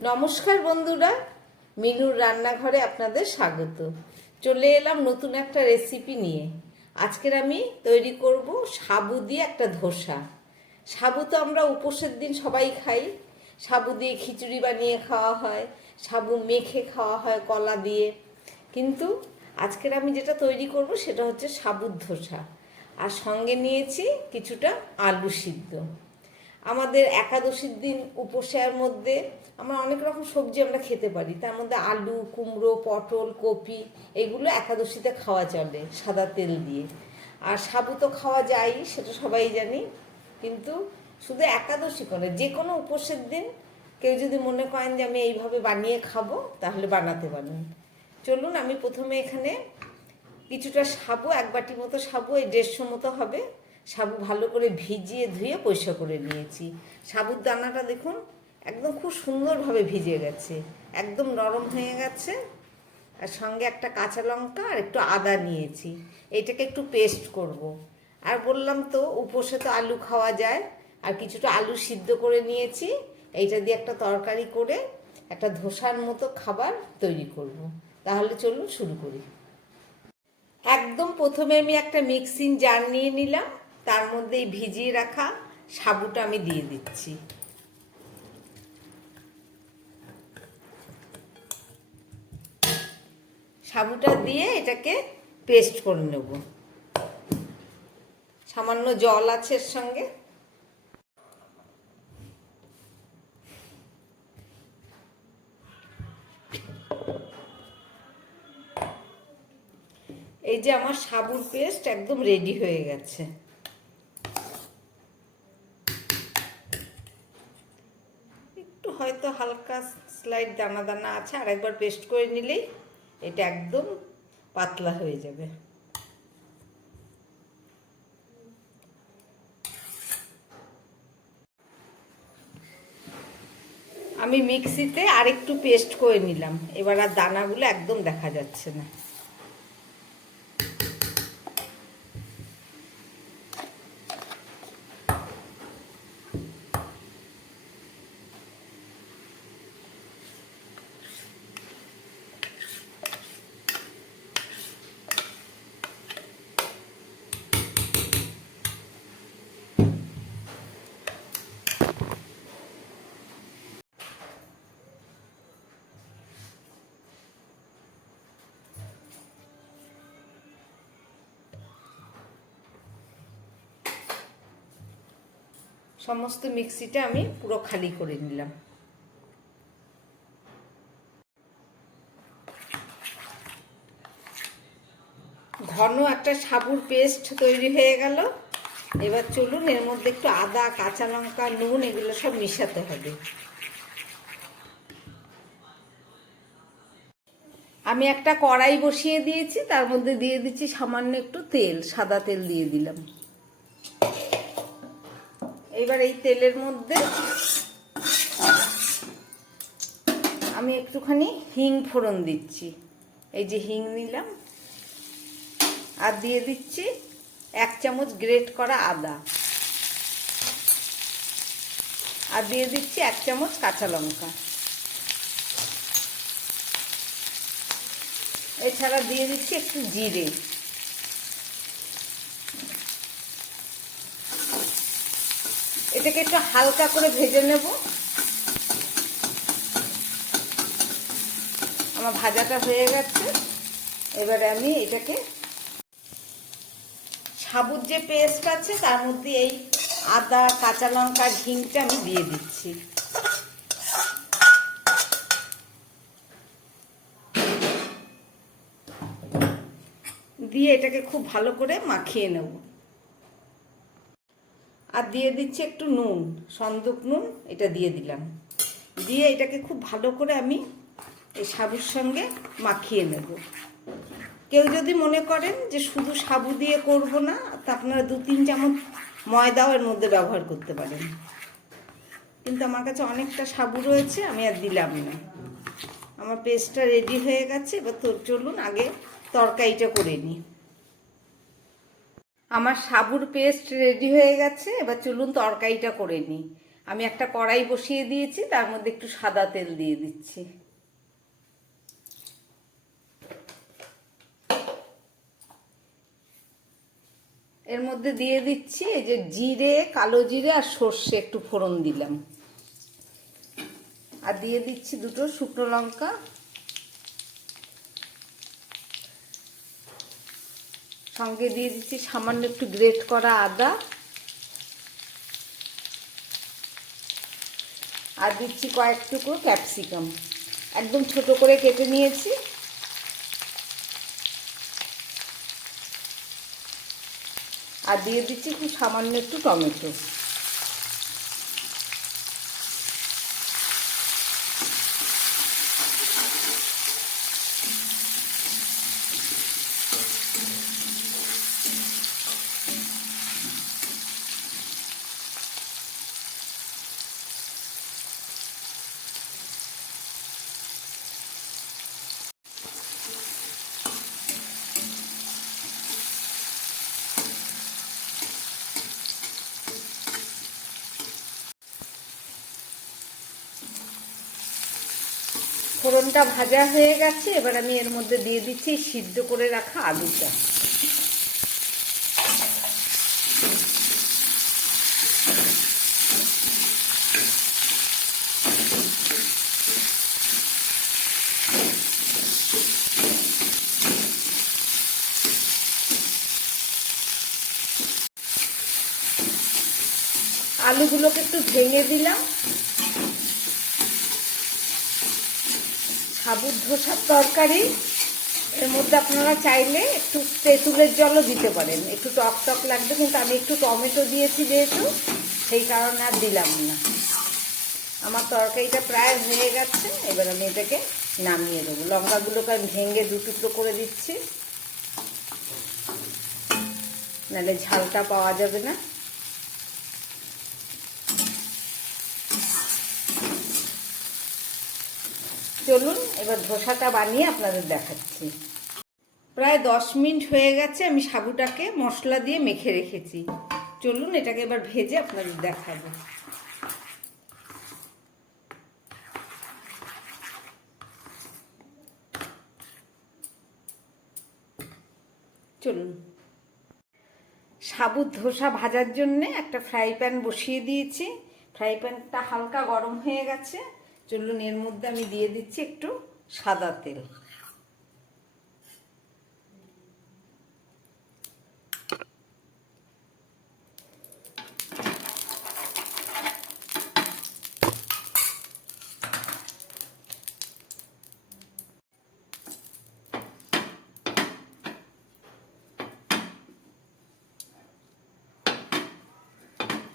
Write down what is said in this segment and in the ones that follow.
নমস্কার বন্ধুরা, মিনুর রান্নাঘরে আপনাদের স্বাগত। চলে এলাম নতুন একটা রেসিপি নিয়ে। আজকের আমি তৈরি করব সাবু দিয়ে একটা ধোসা। সাবু তো আমরা উপোসের দিন সবাই খাই। সাবু দিয়ে খিচুড়ি বানিয়ে খাওয়া হয়, সাবু মেখে খাওয়া হয় কলা দিয়ে। কিন্তু আজকের আমি যেটা তৈরি করব সেটা হচ্ছে সাবুর ধোসা। আর সঙ্গে নিয়েছি কিছুটা আলু সিদ্ধ। আমাদের একাদশীর দিন উপোসের মধ্যে আমরা অনেক রকম সবজি আমরা খেতে পারি, তার মধ্যে আলু, কুমড়ো, পটল, কপি এগুলো একাদশীতে খাওয়া চলে সাদা তেল দিয়ে। আর সাবু তো খাওয়া যায়, সেটা সবাই জানি। কিন্তু শুধু একাদশী করে যে কোনো উপোসের দিন কেউ যদি মনে করেন যে আমি এইভাবে বানিয়ে খাবো, তাহলে বানাতে পারেন। চলুন, আমি প্রথমে এখানে কিছুটা সাবু, এক বাটি মতো সাবু, এই 150 মতো হবে সাবু, ভালো করে ভিজিয়ে ধুয়ে পরিষ্কার করে নিয়েছি। সাবুর দানাটা দেখুন একদম খুব সুন্দরভাবে ভিজে গেছে, একদম নরম হয়ে গেছে। আর সঙ্গে একটা কাঁচা লঙ্কা আর একটু আদা নিয়েছি, এইটাকে একটু পেস্ট করব। আর বললাম তো উপোসে তো আলু খাওয়া যায়, আর কিছুটা আলু সিদ্ধ করে নিয়েছি। এইটা দিয়ে একটা তরকারি করে একটা ধোসার মতো খাবার তৈরি করব। তাহলে চলুন শুরু করি। একদম প্রথমে আমি একটা মিক্সিং জার নিয়ে নিলাম, তার মধ্যে এই ভিজিয়ে রাখা সাবুটা আমি দিয়ে দিচ্ছি। সাবুটা দিয়ে এটাকে পেস্ট করে নেব। সামান্য জল আছে এর সঙ্গে। এই যে আমার সাবুর পেস্ট একদম রেডি হয়ে গেছে। একটু হয়তো হালকা স্লাইড দানা দানা আছে, আর একবার পেস্ট করে নিলেই এটা একদম পাতলা হয়ে যাবে। আমি মিক্সিতে আরেকটু পেস্ট করে নিলাম, এবার আর দানাগুলো একদম দেখা যাচ্ছে না। সমস্ত মিক্সিটা আমি পুরো খালি করে নিলাম। ঘন একটা সাবুর পেস্ট তৈরি হয়ে গেল। এবার চলুন এর মধ্যে একটু আদা, কাঁচা লঙ্কা, নুন এগুলো সব মিশাতে হবে। আমি একটা কড়াই বসিয়ে দিয়েছি, তার মধ্যে দিয়ে দিচ্ছি সামান্য একটু তেল, সাদা তেল দিয়ে দিলাম। এবার এই তেলের মধ্যে আমি একটুখানি হিং ফোড়ন দিচ্ছি। এই যে হিং নিলাম, আর দিয়ে দিচ্ছি 1 চামচ গ্রেট করা আদা, আর দিয়ে দিচ্ছি 1 চামচ কাঁচা লঙ্কা। এছাড়া দিয়ে দিচ্ছি একটু জিরে। এটাকে একটু হালকা করে ভেজে নেব। আমার ভাজাটা হয়ে গেছে। এবারে আমি এটাকে সাবুর যে পেস্ট আছে তার মধ্যে এই আদা, কাঁচা লঙ্কা, হিংটা আমি দিয়ে দিচ্ছি। দিয়ে এটাকে খুব ভালো করে মাখিয়ে নেব। আর দিয়ে দিচ্ছি একটু নুন, সন্দক নুন, এটা দিয়ে দিলাম। দিয়ে এটাকে খুব ভালো করে আমি এই সাবুর সঙ্গে মাখিয়ে নেব। কেউ যদি মনে করেন যে শুধু সাবু দিয়ে করব না, তা আপনারা 2-3 চামচ ময়দাও এর মধ্যে ব্যবহার করতে পারেন। কিন্তু আমার কাছে অনেকটা সাবু রয়েছে, আমি আর দিলাম না। আমার পেস্টটা রেডি হয়ে গেছে। এবার তো চলুন আগে তরকারিটা করে নিই। আমার সাবুর পেস্ট রেডি হয়ে গেছে, এবার চলুন তরকারিটা করে নিই। আমি একটা কড়াই বসিয়ে দিয়েছি, তার মধ্যে একটু সাদা তেল দিয়ে দিচ্ছি। এর মধ্যে দিয়ে দিচ্ছি এই যে জিরে, কালো জিরে আর সর্ষে একটু ফোড়ন দিলাম, আর দিয়ে দিচ্ছি দুটো শুকনো লঙ্কা, সঙ্গে দিয়ে দিচ্ছি সামান্য একটু গ্রেট করা আদা, আর দিচ্ছি কয়েক টুকরো ক্যাপসিকাম, একদম ছোট করে কেটে নিয়েছি। আর দিয়ে দিচ্ছি খুব সামান্য একটু টমেটো। ফোড়নটা ভাজা হয়ে গেছে, এবার আমি এর মধ্যে দিয়ে দিচ্ছি সিদ্ধ করে রাখা আলুটা। আলুগুলোকে একটু ভেঙে দিলাম। সাবুত ধোসার তরকারি, এর মধ্যে আপনারা চাইলে একটু তেঁতুলের জলও দিতে পারেন, একটু টক টক লাগবে, কিন্তু আমি একটু টমেটো দিয়েছি যেহেতু, সেই কারণে আর দিলাম না। আমার তরকারিটা প্রায় হয়ে গেছে, এবার আমি এটাকে নামিয়ে দেবো। লঙ্কাগুলোকে আমি ভেঙে দু টুকরো করে দিচ্ছি, নাহলে ঝালটা পাওয়া যাবে না। চলুন এবার ধোসাটা বানিয়ে আপনাদের দেখাচ্ছি। প্রায় 10 মিনিট হয়ে গেছে, আমি সাবুটাকে মশলা দিয়ে মেখে রেখেছি। চলুন এটাকে এবার ভেজে আপনাদের দেখাবো। চলুন, সাবুত ধোসা ভাজার জন্য একটা ফ্রাই প্যান বসিয়ে দিয়েছি। ফ্রাই প্যানটা হালকা গরম হয়ে গেছে। চলুন এর মধ্যে আমি দিয়ে দিচ্ছি একটু সাদা তেল।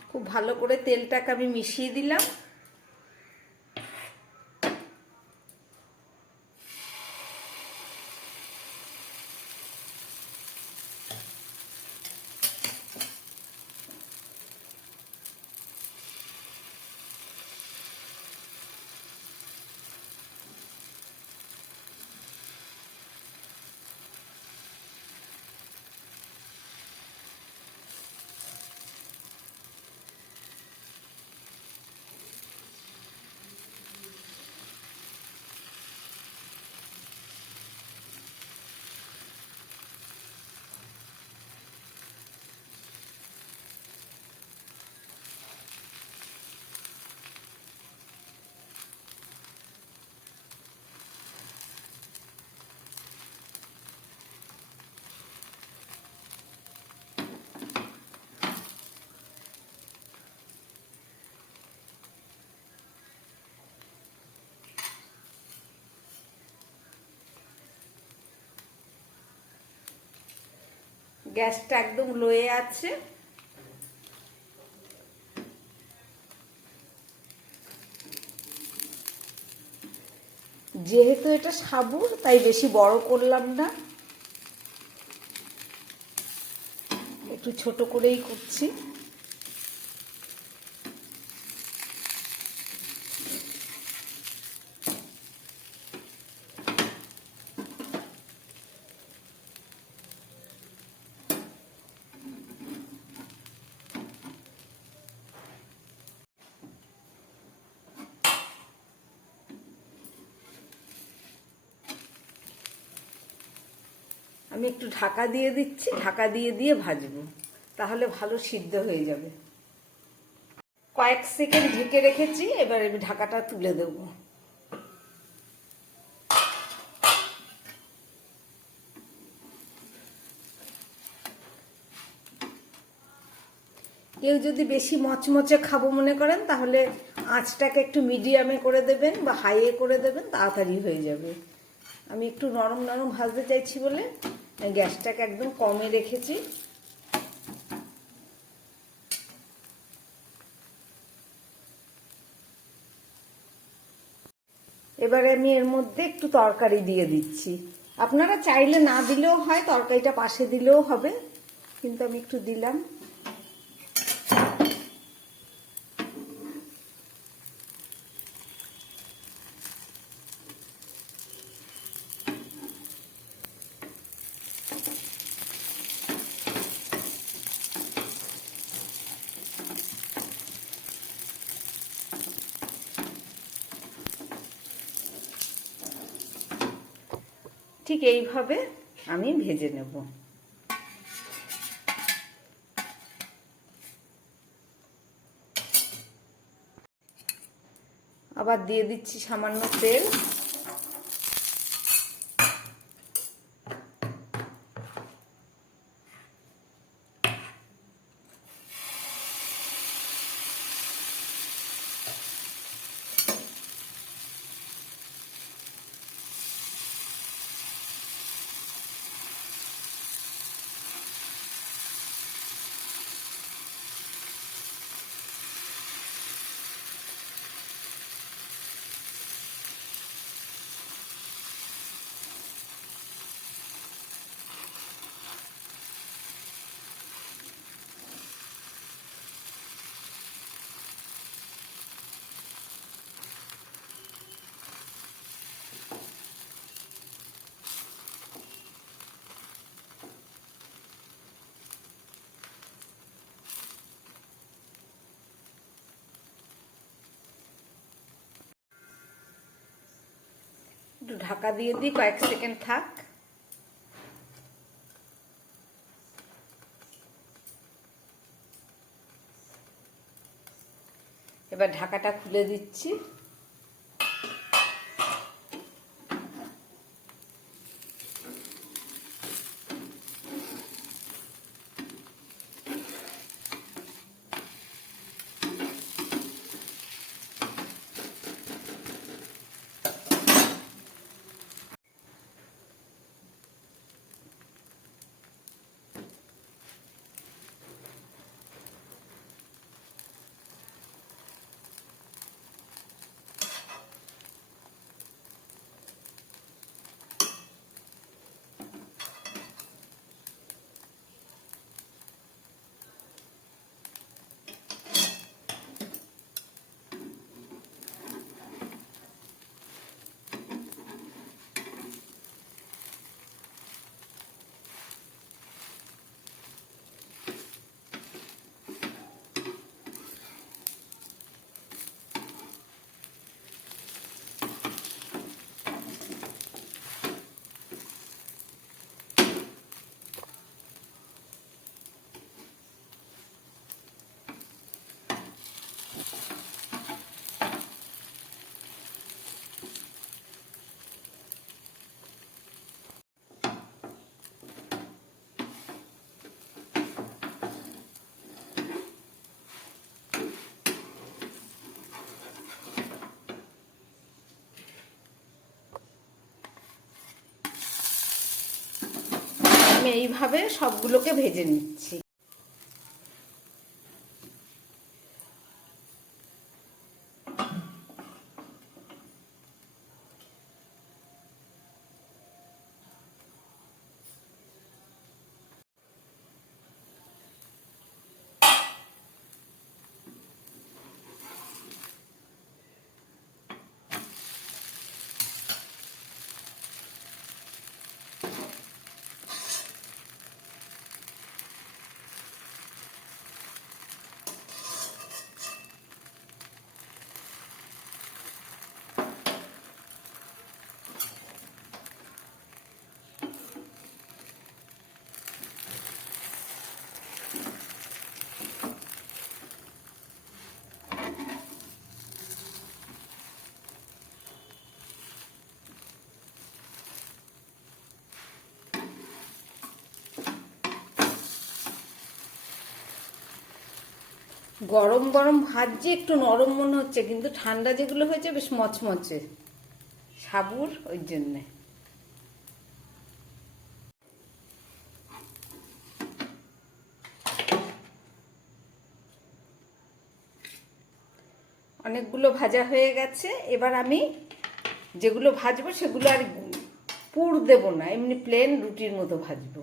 খুব ভালো করে তেলটাকে আমি মিশিয়ে দিলাম। গ্যাসটা একদম লোয়ে আছে। যেহেতু এটা সাবুর, তাই বেশি বড় করলাম না, একটু ছোট করেই করছি। আমি একটু ঢাকা দিয়ে দিচ্ছি, ঢাকা দিয়ে দিয়ে ভাজবো, তাহলে ভালো সিদ্ধ হয়ে যাবে। কয়েক সেকেন্ড ঢেকে রেখেছি, এবার আমি ঢাকাটা তুলে দেব। কেউ যদি বেশি মচমচে খাবো মনে করেন, তাহলে আঁচটাকে একটু মিডিয়ামে করে দেবেন বা হাইয়ে করে দেবেন, তাড়াতাড়ি হয়ে যাবে। আমি একটু নরম নরম ভাজতে চাইছি বলে গ্যাসটাকে একদম কমে রেখেছি। এবারে আমি এর মধ্যে একটু তরকারি দিয়ে দিচ্ছি। আপনারা চাইলে না দিলেও হয়, তরকারিটা পাশে দিলেও হবে, কিন্তু আমি একটু দিলাম। ঠিক এইভাবে আমি ভেজে নেব। আবার দিয়ে দিচ্ছি সামান্য তেল। একটু ঢাকা দিয়ে দিই, কয়েক সেকেন্ড থাক। এবার ঢাকাটা খুলে দিচ্ছি। আমি এইভাবে সবগুলোকে ভেজে নিচ্ছি। গরম গরম ভাজছে, একটু নরম মনে হচ্ছে, কিন্তু ঠান্ডা যেগুলো হয়েছে বেশ মচমচে সাবুর, ওই জন্যে। অনেকগুলো ভাজা হয়ে গেছে। এবার আমি যেগুলো ভাজবো সেগুলো আর পুর দেব না, এমনি প্লেন রুটির মতো ভাজবো।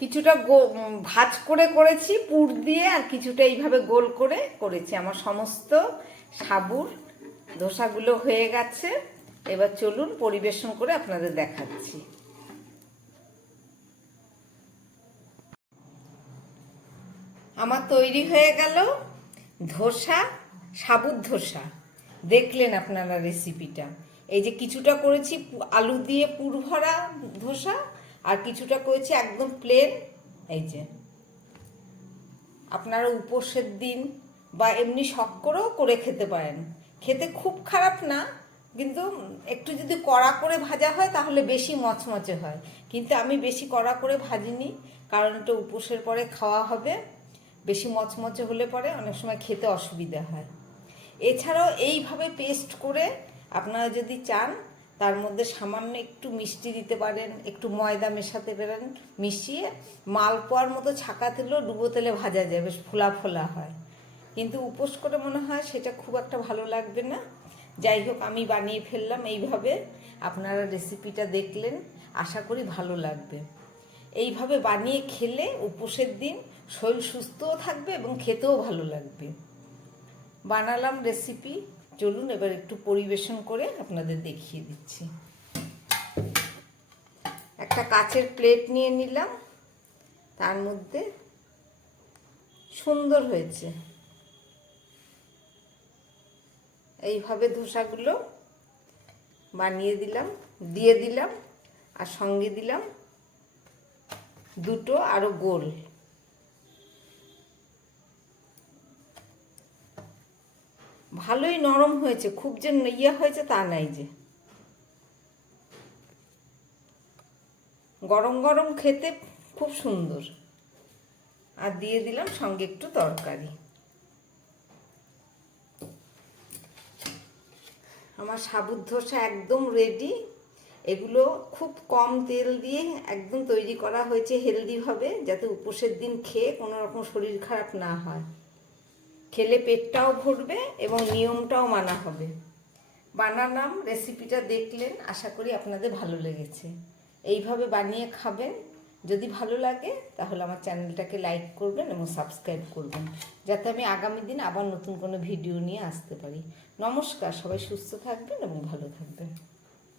কিছুটা ভাজ করে করেছি পুর দিয়ে, আর কিছুটা এইভাবে গোল করে করেছি। আমার সমস্ত সাবুর ধোসাগুলো হয়ে গেছে। এবার চলুন পরিবেশন করে আপনাদের দেখাচ্ছি। আমার তৈরি হয়ে গেল ধোসা, সাবুর ধোসা। দেখলেন আপনারা রেসিপিটা। এই যে কিছুটা করেছি আলু দিয়ে পুর ভরা ধোসা, আর কিছুটা করেছি একদম প্লেন। এই যে আপনারা উপোসের দিন বা এমনি শখ করেও করে খেতে পারেন। খেতে খুব খারাপ না, কিন্তু একটু যদি কড়া করে ভাজা হয় তাহলে বেশি মচমচে হয়। কিন্তু আমি বেশি কড়া করে ভাজিনি, কারণ এটা উপোসের পরে খাওয়া হবে। বেশি মচমচে হলে পরে অনেক সময় খেতে অসুবিধা হয়। এছাড়াও এইভাবে পেস্ট করে আপনারা যদি চান, তার মধ্যে সামান্য একটু মিষ্টি দিতে পারেন, একটু ময়দা মেশাতে পারেন, মিশিয়ে মালপোয়ার মতো ছাকা তেলেও ডুবো তেলে ভাজা যায়, বেশ ফোলা ফোলা হয়। কিন্তু উপোস করে মনে হয় সেটা খুব একটা ভালো লাগবে না। যাই হোক, আমি বানিয়ে ফেললাম এইভাবে। আপনারা রেসিপিটা দেখলেন, আশা করি ভালো লাগবে। এইভাবে বানিয়ে খেলে উপোসের দিন শরীর সুস্থও থাকবে এবং খেতেও ভালো লাগবে। বানালাম রেসিপি, চলুন এবার একটু পরিবেশন করে আপনাদের দেখিয়ে দিচ্ছি। একটা কাচের প্লেট নিয়ে নিলাম, তার মধ্যে সুন্দর হয়েছে এইভাবে ধোসাগুলো বানিয়ে দিলাম, দিয়ে দিলাম, আর সঙ্গে দিলাম দুটো আরো গোল। ভালোই নরম হয়েছে, খুব যে ইয়ে হয়েছে তা নাই। যে গরম গরম খেতে খুব সুন্দর। আর দিয়ে দিলাম সঙ্গে একটু তরকারি। আমার সাবুর ধোসা একদম রেডি। এগুলো খুব কম তেল দিয়ে একদম তৈরি করা হয়েছে হেলদিভাবে, যাতে উপোসের দিন খেয়ে কোনো রকম শরীর খারাপ না হয়। খেলে পেটটাও ভরবে এবং নিয়মটাও মানা হবে। বানালাম, রেসিপিটা দেখলেন, আশা করি আপনাদের ভালো লেগেছে। এইভাবে বানিয়ে খাবেন। যদি ভালো লাগে তাহলে আমার চ্যানেলটাকে লাইক করবেন এবং সাবস্ক্রাইব করবেন, যাতে আমি আগামী দিন আবার নতুন কোনো ভিডিও নিয়ে আসতে পারি। নমস্কার, সবাই সুস্থ থাকবেন এবং ভালো থাকবেন।